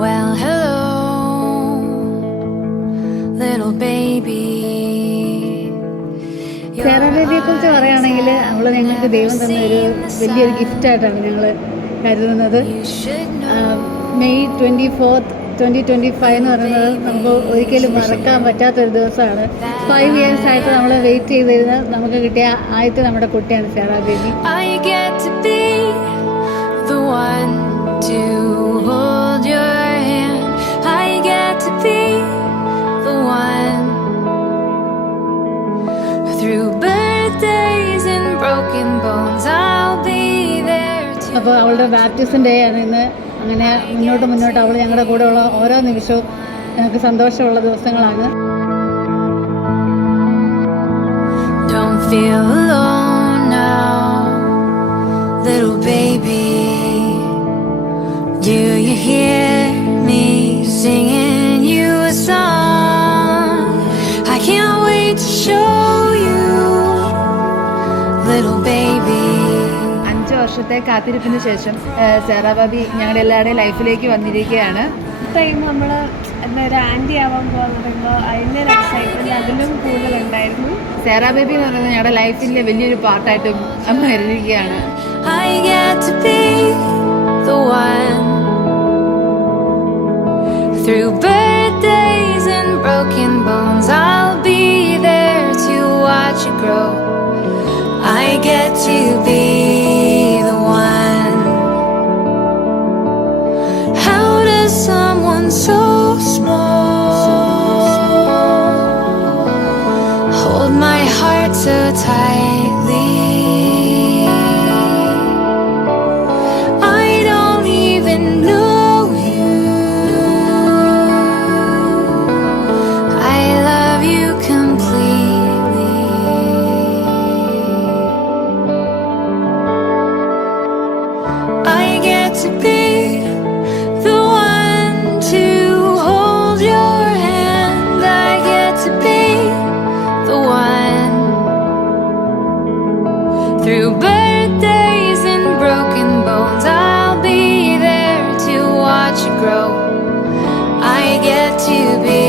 Well, hello, little baby. Sara ബേബിയെ കുറിച്ച് പറയുകയാണെങ്കിൽ അവൾ ഞങ്ങൾക്ക് ദൈവം തന്ന ഒരു വലിയൊരു ഗിഫ്റ്റായിട്ടാണ് ഞങ്ങൾ കരുതുന്നത്. മെയ് 24, 2025 എന്ന് പറയുന്നത് നമുക്ക് ഒരിക്കലും മറക്കാൻ പറ്റാത്തൊരു ദിവസമാണ്. 5 years ആയിട്ട് നമ്മൾ വെയിറ്റ് ചെയ്തിരുന്ന നമുക്ക് കിട്ടിയ ആദ്യത്തെ നമ്മുടെ കുട്ടിയാണ് Sara Baby. I get to be the one to hold your hand. I get to be the one through birthdays and broken bones. I'll be there to. അപ്പോൾ അവളുടെ ബാപ്റ്റിസം ഡേ ആണ് ഇന്ന്. അങ്ങനെ മുന്നോട്ട് അവൾ ഞങ്ങളുടെ കൂടെ ഉള്ള ഓരോ നിമിഷവും ഞങ്ങൾക്ക് സന്തോഷമുള്ള ദിവസങ്ങളാണ്. Don't feel alone now, little baby. Do you hear me singing you a song? I can't wait to show you, little baby. 5 വർഷത്തെ കാത്തിരിപ്പിന് ശേഷം സാറാ ബേബി ഞങ്ങളുടെ എല്ലാവരുടെയും ലൈഫിലേക്ക് വന്നിരിക്കുകയാണ്. ടൈം നമ്മൾ ഒരു ആൻറ്റി ആവാൻ പോകാന്ന് പറയുമ്പോൾ അതിൻ്റെ ഒരു എക്സൈറ്റ്മെൻറ്റ് അതിലും കൂടുതലുണ്ടായിരുന്നു. സാറാ ബേബി എന്ന് പറയുന്നത് ഞങ്ങളുടെ ലൈഫിലെ വലിയൊരു പാർട്ടായിട്ടും അമ്മ കരുതിയിരിക്കുകയാണ്. I get to be the one through birthdays and broken bones. I'll be there to watch you grow. I get to be the one. How does someone so small hold my heart so tightly? I don't even know you. I love you completely. I get to be the one to hold your hand. I get to be the one through birthdays and broken bones. I'll be there to watch you grow. I get to be